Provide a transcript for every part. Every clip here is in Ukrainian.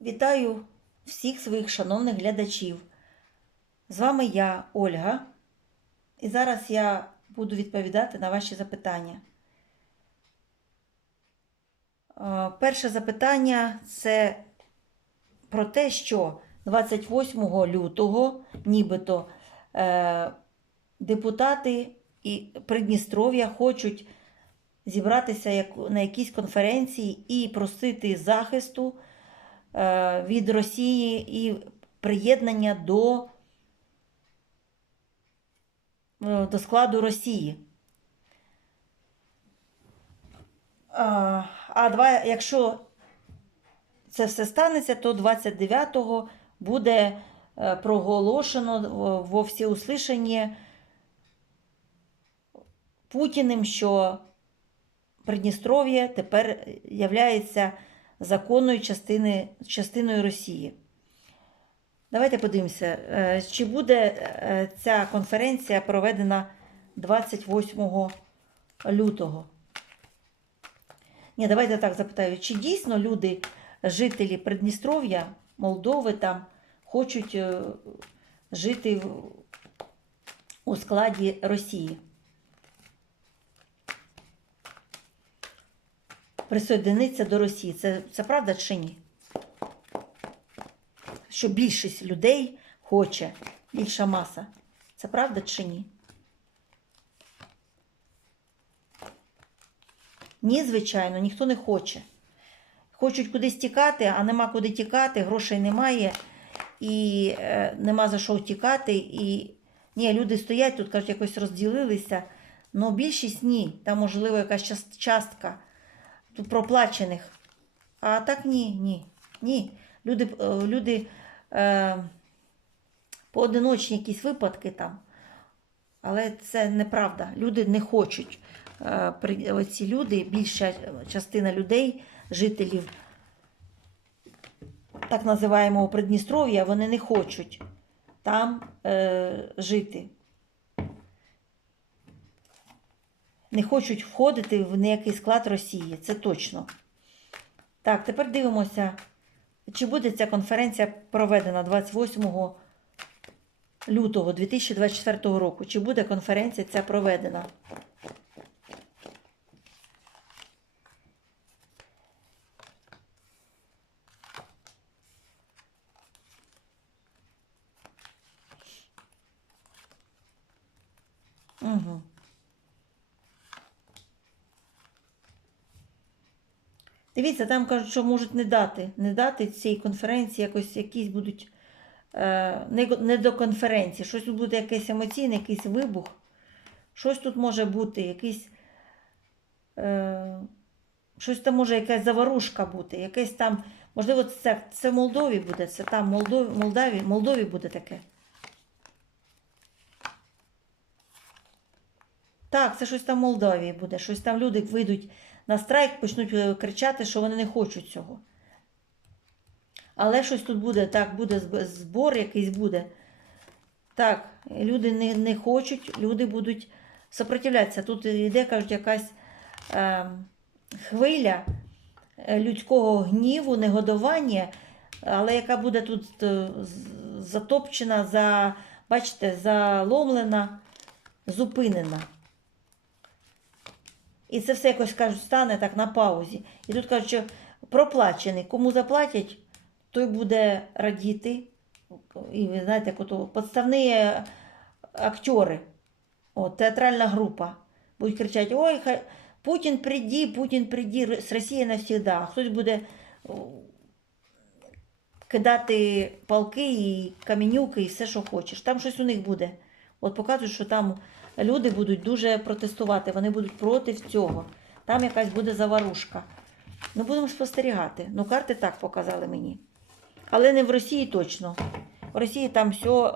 Вітаю всіх своїх шановних глядачів. З вами я, Ольга, і зараз я буду відповідати на ваші запитання. Е, Перше запитання це про те, що 28 лютого нібито е, депутати і Придністров'я хочуть зібратися на якійсь конференції і просити захисту від Росії і приєднання до, е, до складу Росії. А, два, якщо це все станеться, то 29-го буде е, проголошено е, во всеуслышание Путіним, що Придністров'я тепер являється законною частини, частиною Росії. Давайте подивимося, е, чи буде е, ця конференція проведена 28 лютого. Ні, давайте так запитаю, чи дійсно люди, жителі Придністров'я, Молдови там хочуть е, жити у складі Росії? Присоединитися до Росії. Це, це правда чи ні? Що більшість людей хоче, більша маса. Це правда чи ні? Ні, звичайно, ніхто не хоче. Хочуть кудись тікати, а нема куди тікати, грошей немає, і е, нема за що тікати. І ні, люди стоять тут, кажуть, якось розділилися. але більшість ні. Там, можливо, якась частка проплачених. А так ні, ні, ні. Люди, е, люди е, поодиночні якісь випадки там. Але це неправда. Люди не хочуть. Е, Оці люди, більша частина людей, жителів так називаємого Придністров'я, вони не хочуть там е, жити. Не хочуть входити в ніякий склад Росії, це точно. Так, тепер дивимося, чи буде ця конференція проведена 28 лютого 2024 року. Чи буде конференція ця проведена? Дивіться, там кажуть, що можуть не дати, не дати цій конференції, якось якісь будуть е, не, до конференції. Щось тут буде якийсь емоційний, якийсь вибух. Щось тут може бути, якийсь. Е, щось там може якась заварушка бути, якесь там, можливо, це, це Молдові буде, це там Молдові, Молдаві, Молдові буде таке. Так, це щось там в Молдавії буде. Щось там люди вийдуть на страйк, почнуть е, кричати, що вони не хочуть цього. Але щось тут буде, так, буде збор якийсь буде. Так, люди не, не хочуть, люди будуть сопротивлятися. Тут йде, кажуть, якась е, хвиля е, людського гніву, негодування, але яка буде тут е, затопчена, за, бачите, заломлена, зупинена. І це все якось кажуть, стане так на паузі. І тут кажуть, що проплачений. Кому заплатять, той буде радіти. І ви знаєте, подставні е, актери, от, театральна група. Будуть кричати: Ой, хай Путін приді, Путін приді, з Росії навсігда. А хтось буде кидати палки і камінюки, і все, що хочеш. Там щось у них буде. От показують, що там люди будуть дуже протестувати, вони будуть проти цього. Там якась буде заварушка. Ну, будемо спостерігати. Ну, карти так показали мені. Але не в Росії точно. В Росії там все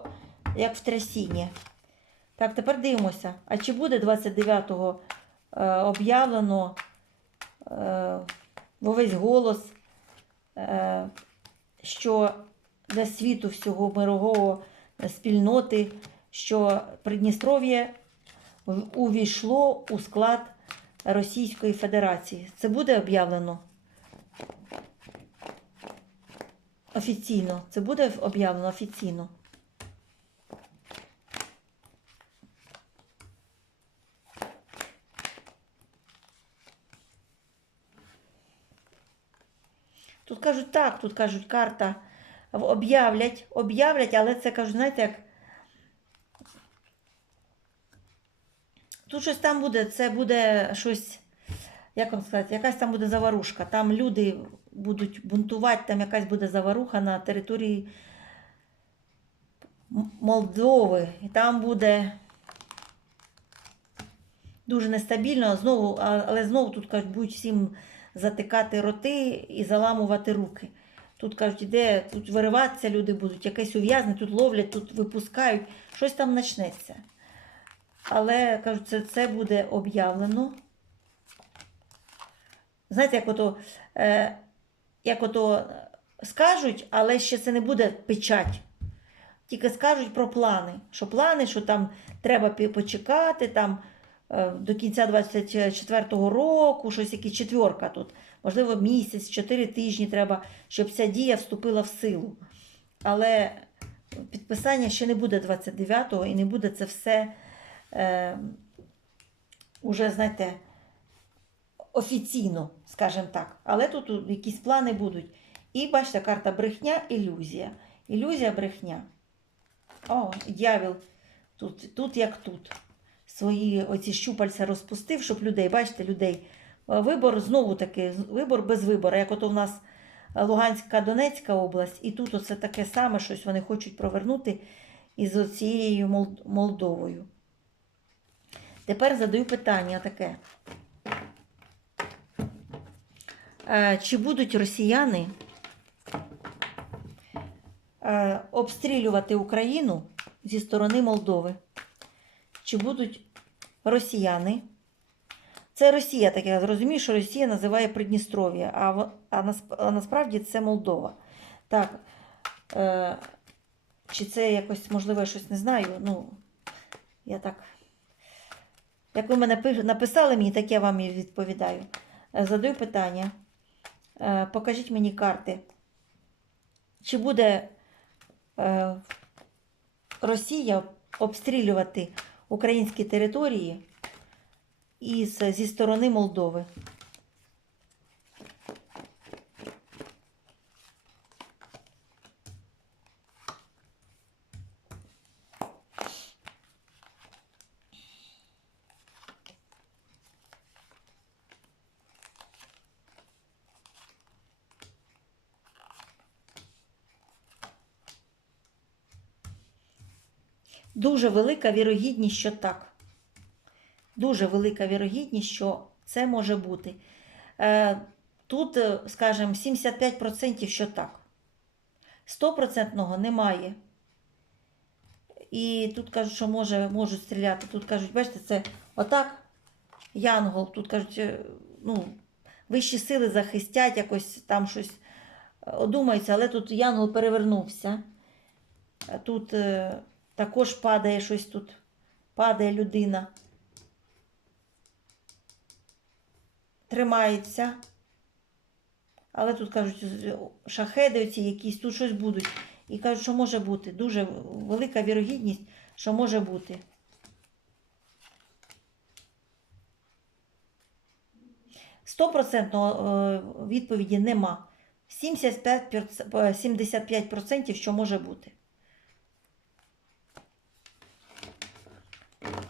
як в трясіні. Так, тепер дивимося. А чи буде 29-го е, об'явлено е, в увесь голос, е, що для світу всього мирового спільноти, що Придністров'я увійшло у склад Російської Федерації. Це буде об'явлено? Офіційно. Це буде об'явлено офіційно. Тут кажуть так, тут кажуть карта об'являть, об'являть, але це кажуть, знаєте, як. Тут щось там буде, це буде щось, як вам сказати, якась там буде заварушка. Там люди будуть бунтувати, там якась буде заваруха на території Молдови. І там буде дуже нестабільно, знову, але знову тут кажуть, будуть всім затикати роти і заламувати руки. Тут кажуть, іде, тут вириватися люди будуть, якесь ув'язнення, тут ловлять, тут випускають, щось там почнеться. Але кажуть, це, це буде об'явлено. Знаєте, як ото, е, як ото скажуть, але ще це не буде печать. Тільки скажуть про плани. Що плани, що там треба почекати, там е, до кінця 24-го року, щось якась четверка тут. Можливо, місяць, чотири тижні треба, щоб ця дія вступила в силу. Але підписання ще не буде 29-го і не буде це все е, уже, знаєте, офіційно, скажімо так. Але тут якісь плани будуть. І бачите, карта брехня, ілюзія. Ілюзія, брехня. О, дьявіл. Тут, тут як тут. Свої оці щупальця розпустив, щоб людей, бачите, людей. Е, Вибор знову таки, вибор без вибору. Як от у нас Луганська, Донецька область, і тут оце таке саме щось вони хочуть провернути із цією Молдовою. Тепер задаю питання таке. Е, Чи будуть росіяни е, обстрілювати Україну зі сторони Молдови? Чи будуть росіяни? Це Росія, так я розумію, що Росія називає Придністров'я, а, а, а насправді це Молдова. Так. Е, чи це якось, можливо, я щось не знаю. Ну, я так. Як ви мене написали мені, так я вам і відповідаю. Е, Задаю питання. Е, Покажіть мені карти. Чи буде е, Росія обстрілювати українські території із, зі сторони Молдови? Дуже велика вірогідність, що так. Дуже велика вірогідність, що це може бути. Е, Тут, е, скажімо, 75% що так. 100% немає. І тут кажуть, що може, можуть стріляти. Тут кажуть, бачите, це отак. Янгол. Тут кажуть, е, ну, вищі сили захистять, якось там щось одумаються, але тут Янгол перевернувся. Тут також падає щось тут, падає людина. Тримається. Але тут кажуть, шахеди оці якісь, тут щось будуть. І кажуть, що може бути. Дуже велика вірогідність, що може бути. Стопроцентного е, відповіді нема. 75%, е, 75% що може бути.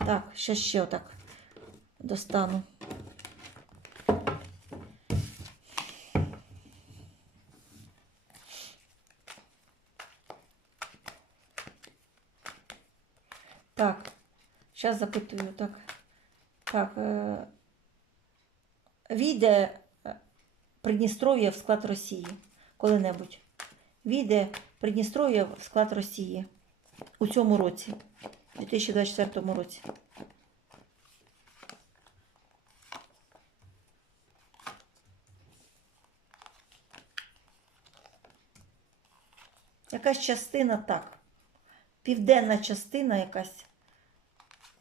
Так, ще ще отак достану. Так, зараз запитую, так. Так. Е... Війде е, Придністров'я в склад Росії коли-небудь. Війде Придністров'я в склад Росії у цьому році, у 2024 році. Якась частина так. Південна частина якась.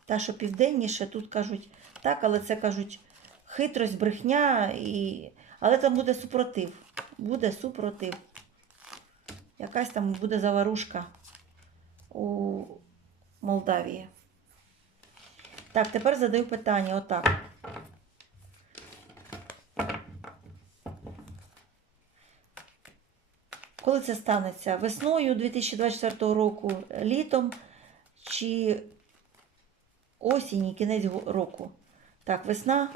Та, що південніше, тут кажуть так, але це кажуть хитрость, брехня, і... але там буде супротив. Буде супротив. Якась там буде заварушка у Молдавії. Так, тепер задаю питання отак. Коли це станеться? Весною 2024 року, літом чи осінь, кінець року? Так, весна.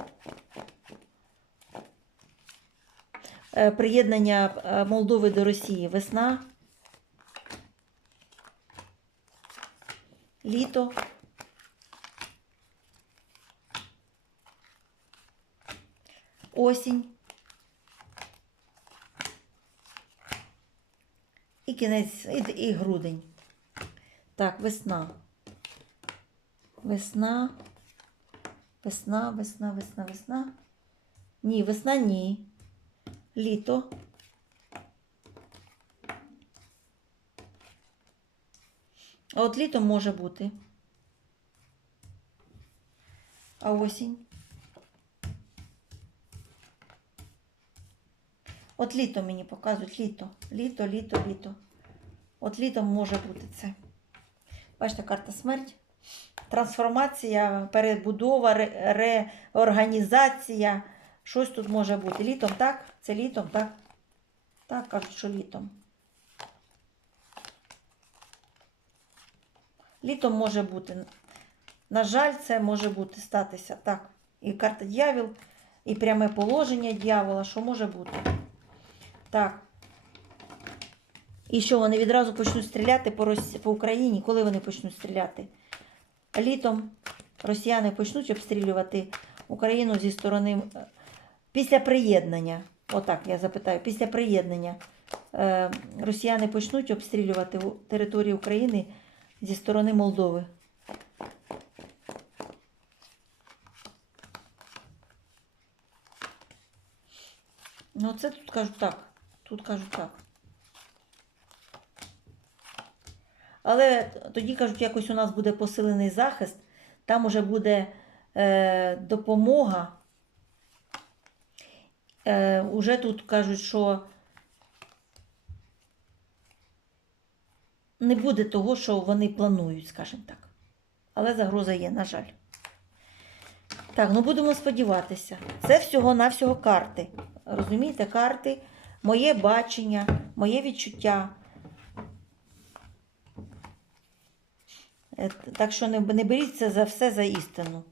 Е, Приєднання е, Молдови до Росії. Весна. Літо. Осінь. І кінець, і, і грудень. Так, весна. Весна. Весна, весна, весна, весна. Ні, весна ні. Літо. А от літо може бути. А осінь. От літо мені показують літо. Літо, літо, літо. От літом може бути це. Бачите, карта смерть. Трансформація, перебудова, ре- реорганізація. Щось тут може бути. Літом так? Це літом, так? Так, кажуть, що літом. Літом може бути. На жаль, це може бути статися. Так. І карта дьявіл, і пряме положення дьявола, що може бути. Так. І що вони відразу почнуть стріляти по, Росі... по Україні? Коли вони почнуть стріляти? Літом росіяни почнуть обстрілювати Україну зі сторони е, після приєднання. Отак я запитаю, після приєднання е, росіяни почнуть обстрілювати територію України зі сторони Молдови. Ну, це тут кажуть так. Тут кажуть так. Але тоді кажуть, якось у нас буде посилений захист, там уже буде е, допомога. Е, уже тут кажуть, що не буде того, що вони планують, скажімо так. Але загроза є, на жаль. Так, ну будемо сподіватися. Це всього-навсього карти. Розумієте, карти, моє бачення, моє відчуття. Е, Так що не, не беріть за все за істину.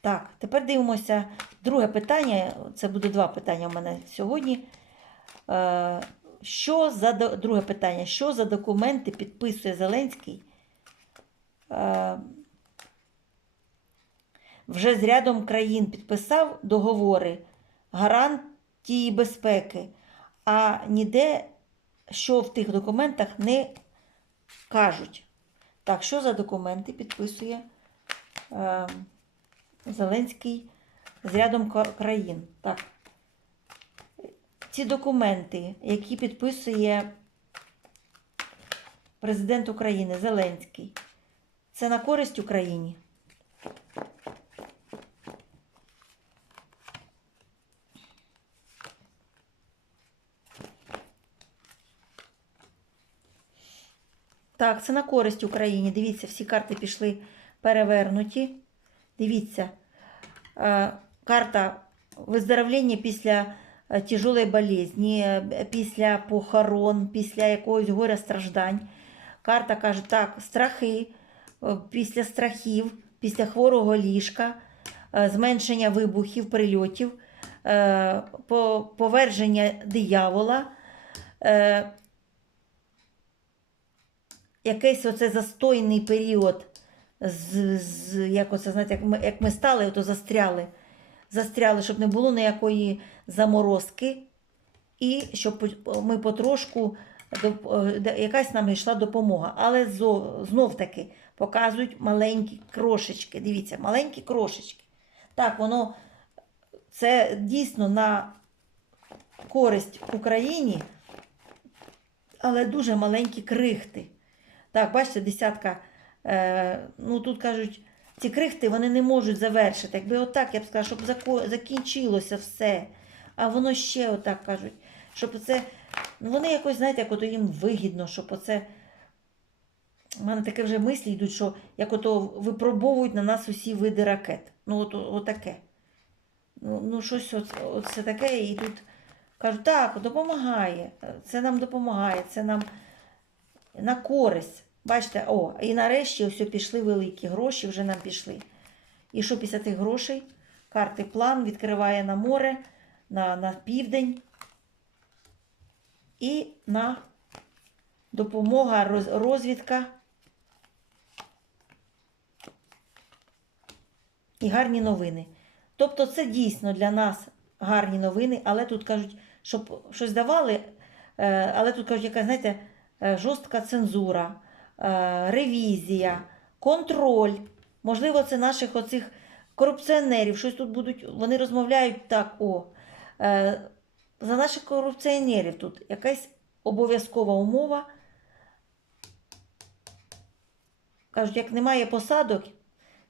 Так, тепер дивимося. Друге питання. Це буде два питання у мене сьогодні. Що за друге питання? Що за документи підписує Зеленський? Е, Вже з рядом країн підписав договори гарантії безпеки, а ніде, що в тих документах не кажуть. Так, що за документи підписує е, Зеленський з рядом країн? Так. Ці документи, які підписує президент України Зеленський, це на користь Україні. Так, це на користь Україні. Дивіться, всі карти пішли перевернуті. Дивіться, е, карта виздоровлення після тяжелої болезні, е, після похорон, після якогось горя страждань. Карта каже, так, страхи, е, після страхів, після хворого ліжка, е, зменшення вибухів, прильотів, е, поверження диявола. е, якийсь оце застойний період, з, з, як оце, знаєте, як ми, як ми стали, то застряли. Застряли, щоб не було ніякої заморозки, і щоб ми потрошку, е, якась нам йшла допомога. Але знов таки показують маленькі крошечки. Дивіться, маленькі крошечки. Так, воно це дійсно на користь Україні, але дуже маленькі крихти. Так, бачите, десятка. Е, ну тут кажуть, ці крихти вони не можуть завершити. Якби отак, я б сказала, щоб закінчилося все. А воно ще отак кажуть, щоб це Ну, Вони якось, знаєте, як ото їм вигідно, щоб оце. У мене таке вже мислі йдуть, що як ото випробовують на нас усі види ракет. Ну, от, от таке. Ну, ну щось от, от це таке, і тут кажуть, так, допомагає. Це нам допомагає, це нам на користь. Бачите, о, і нарешті ось пішли великі гроші, вже нам пішли. І що після тих грошей? Карти план відкриває на море, на, на південь і на допомога, роз- розвідка і гарні новини. Тобто це дійсно для нас гарні новини, але тут кажуть, щоб щось давали, е, але тут кажуть, яка, знаєте, е, жорстка цензура, ревізія, контроль. Можливо, це наших оцих корупціонерів. Щось тут будуть, вони розмовляють так, о. е, За наших корупціонерів тут якась обов'язкова умова. Кажуть, як немає посадок,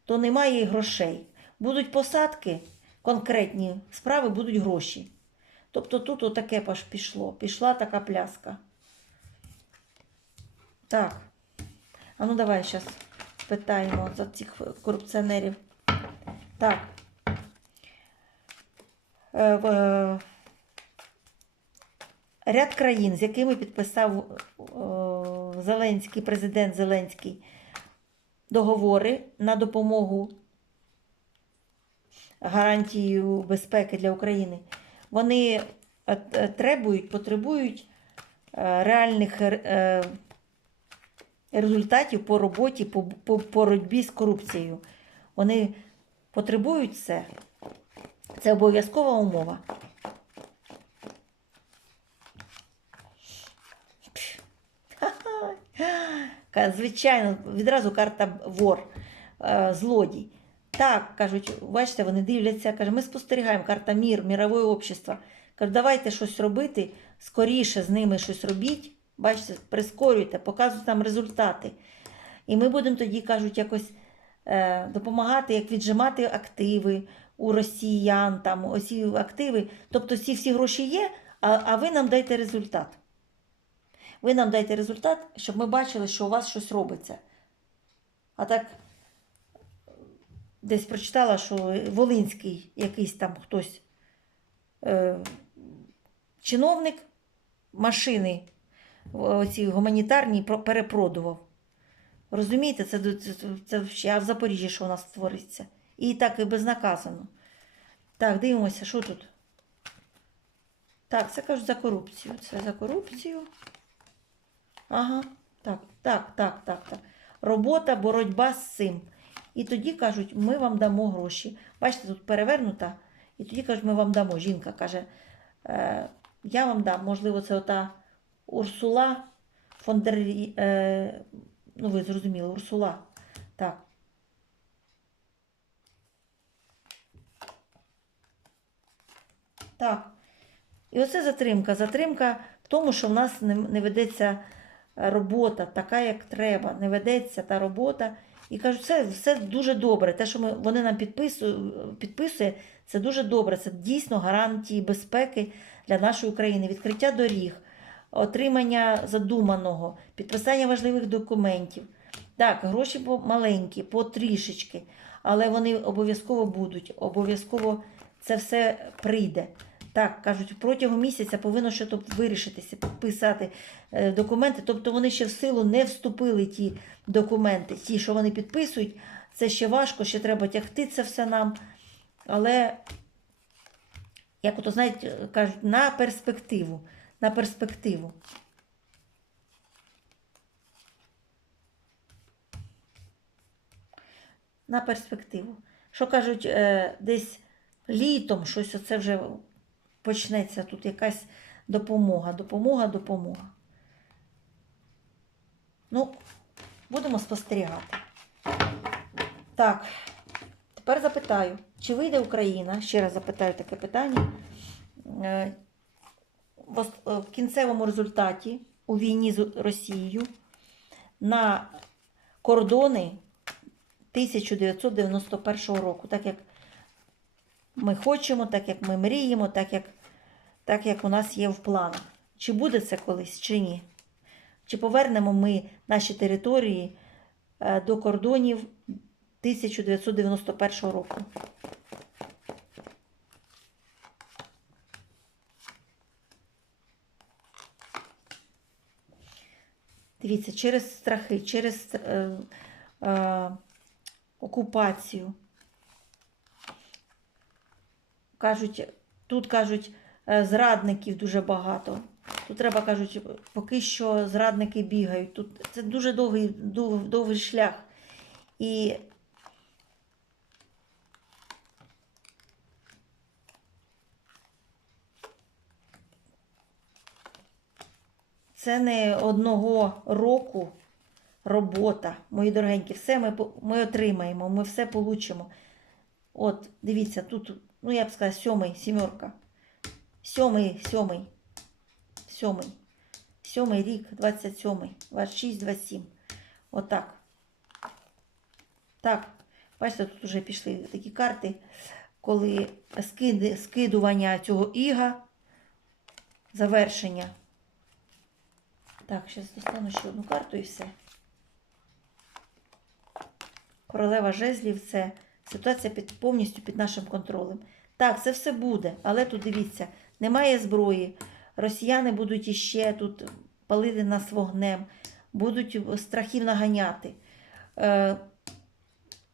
то немає і грошей. Будуть посадки, конкретні справи, будуть гроші. Тобто тут отаке пішло. Пішла така пляска. Так. А ну давай зараз питаємо за цих корупціонерів. Так. Е, е, Ряд країн, з якими підписав Зеленський, президент Зеленський договори на допомогу гарантію безпеки для України, вони е, требують, потребують реальних результатів по роботі, по, по боротьбі з корупцією. Вони потребують це. Це обов'язкова умова. Звичайно, відразу карта вор, е, злодій. Так, кажуть, бачите, вони дивляться, каже, ми спостерігаємо, карта мір, мірове общество. Кажуть, давайте щось робити, скоріше з ними щось робіть. Бачите, прискорюйте, показуйте нам результати. І ми будемо тоді, кажуть, якось е, допомагати, як віджимати активи у росіян, там, оці активи. Тобто всі всі гроші є, а, а ви нам дайте результат. Ви нам дайте результат, щоб ми бачили, що у вас щось робиться. А так десь прочитала, що Волинський якийсь там хтось е, чиновник машини оці гуманітарні перепродував. Розумієте, це, це, ще- в Запоріжжі що у нас твориться. І так і безнаказано. Так, дивимося, що тут. Так, це кажуть за корупцію. Це за корупцію. Ага, так, так, так, так, так. Робота, боротьба з цим. І тоді кажуть, ми вам дамо гроші. Бачите, тут перевернута. І тоді кажуть, ми вам дамо. Жінка каже, е, я вам дам, можливо, це ота Урсула фон дер Лі- е, ну ви зрозуміли, Урсула. Так. Так. І оце затримка. Затримка в тому, що в нас не, не ведеться робота така, як треба. Не ведеться та робота. І кажуть, все, все дуже добре. Те, що ми, вони нам підписують, підписує, це дуже добре. Це дійсно гарантії безпеки для нашої України. Відкриття доріг, отримання задуманого, підписання важливих документів. Так, гроші маленькі, по трішечки, але вони обов'язково будуть, обов'язково це все прийде. Так, кажуть, протягом місяця повинно щось вирішитися, підписати е, документи. Тобто вони ще в силу не вступили ті документи, ті, що вони підписують. Це ще важко, ще треба тягти це все нам. Але, як ото знаєте, кажуть, на перспективу. На перспективу. На перспективу. Що кажуть, е, десь літом щось оце вже почнеться тут якась допомога, допомога, допомога. Ну, будемо спостерігати. Так, тепер запитаю, чи вийде Україна? Ще раз запитаю таке питання. Е, В кінцевому результаті у війні з Росією на кордони 1991 року, так як ми хочемо, так як ми мріємо, так як, так як у нас є в планах. Чи буде це колись, чи ні? Чи повернемо ми наші території е, до кордонів 1991 року? Дивіться, через страхи, через е, е, окупацію. Кажуть, тут кажуть, е, зрадників дуже багато. Тут треба, кажуть, поки що зрадники бігають. Тут це дуже довгий, дов- довгий шлях. І це не одного року робота, мої дорогенькі. Все ми, ми отримаємо, ми все получимо. От, дивіться, тут, ну я б сказала, сьомий, сімерка. Сьомий, сьомий. Сьомий. Сьомий рік, 27, 26, 27. Отак. Так. Бачите, тут вже пішли такі карти, коли скиди, скидування цього іга, завершення. Так, зараз достану ще одну карту і все. Королева жезлів це ситуація під, повністю під нашим контролем. Так, це все буде, але тут дивіться, немає зброї. Росіяни будуть іще тут палити нас вогнем, будуть страхів наганяти. Е,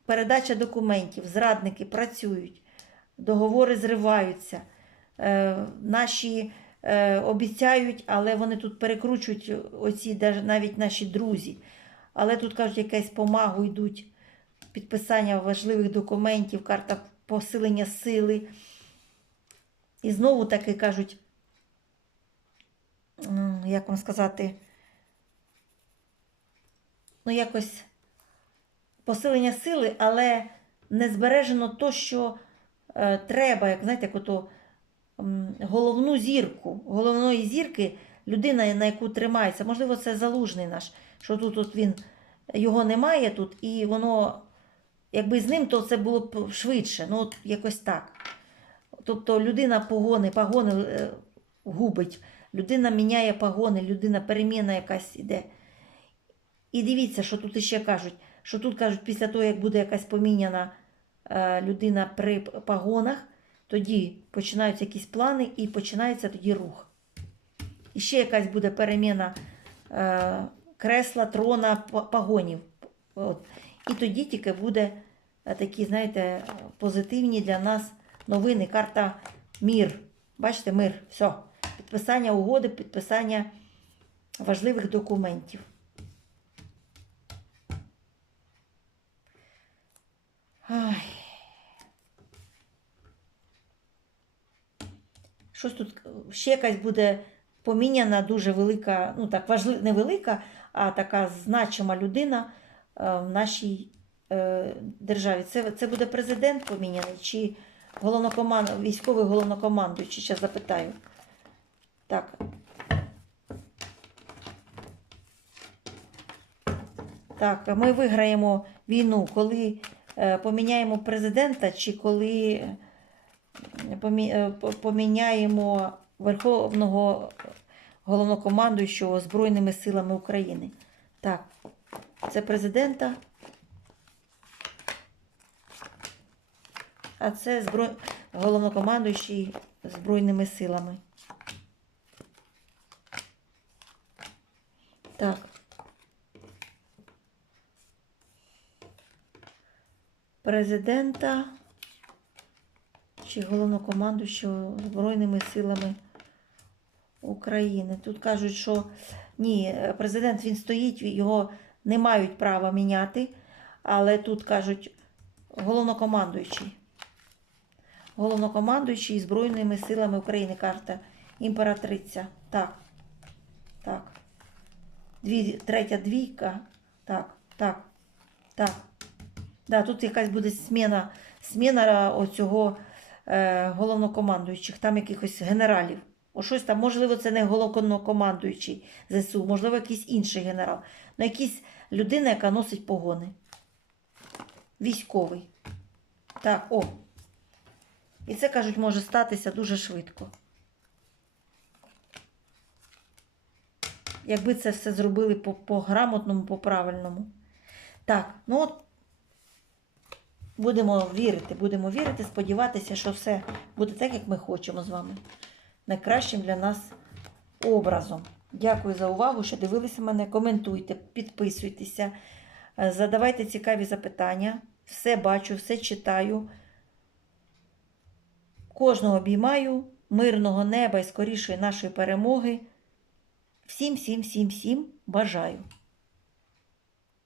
передача документів, зрадники працюють, договори зриваються. Е, наші обіцяють, але вони тут перекручують оці навіть наші друзі. Але тут кажуть, якась помагу йдуть підписання важливих документів, карта посилення сили. І знову таки кажуть, як вам сказати, ну, якось посилення сили, але не збережено то, що е, треба, як знаєте, як ото головну зірку, головної зірки, людина, на яку тримається. Можливо, це залужний наш, що тут от він його немає тут, і воно, якби з ним, то це було б швидше. Ну, от якось так. Тобто людина погони, погони е, губить, людина міняє погони, людина переміна якась іде. І дивіться, що тут іще кажуть. Що тут кажуть, після того, як буде якась поміняна е, людина при погонах, тоді починаються якісь плани і починається тоді рух. І ще якась буде переміна е, кресла, трона, п- погонів. От. І тоді тільки буде е, такі, знаєте, позитивні для нас новини. Карта мір. Бачите, мир. Все. Підписання угоди, підписання важливих документів. Ай. Щось тут ще якась буде поміняна дуже велика, ну так, важлива, не велика, а така значима людина е, в нашій е, державі. Це, це буде президент поміняний чи головнокоманд... військовий головнокомандуючий? Зараз запитаю. Так. Так, ми виграємо війну, коли е, поміняємо президента, чи коли поміняємо Верховного головнокомандуючого Збройними силами України. Так, це президента. А це зброй... головнокомандуючий Збройними силами. Так. Президента чи головнокомандуючого Збройними силами України. Тут кажуть, що ні, президент він стоїть, його не мають права міняти, але тут кажуть головнокомандуючий. Головнокомандуючий Збройними силами України. Карта імператриця. Так. Так. Дві, третя двійка. Так, так, так. Да, тут якась буде зміна оцього е, головнокомандуючих, там якихось генералів. О, щось там, можливо, це не головнокомандуючий ЗСУ, можливо, якийсь інший генерал. Ну, якась людина, яка носить погони. Військовий. Так, о. І це, кажуть, може статися дуже швидко. якби це все зробили по, по грамотному, по правильному. Так, ну от будемо вірити, будемо вірити, сподіватися, що все буде так, як ми хочемо з вами. Найкращим для нас образом. Дякую за увагу, що дивилися мене. Коментуйте, підписуйтеся, е, задавайте цікаві запитання. Все бачу, все читаю. Кожного обіймаю, мирного неба і скорішої нашої перемоги. Всім, всім, всім, всім бажаю.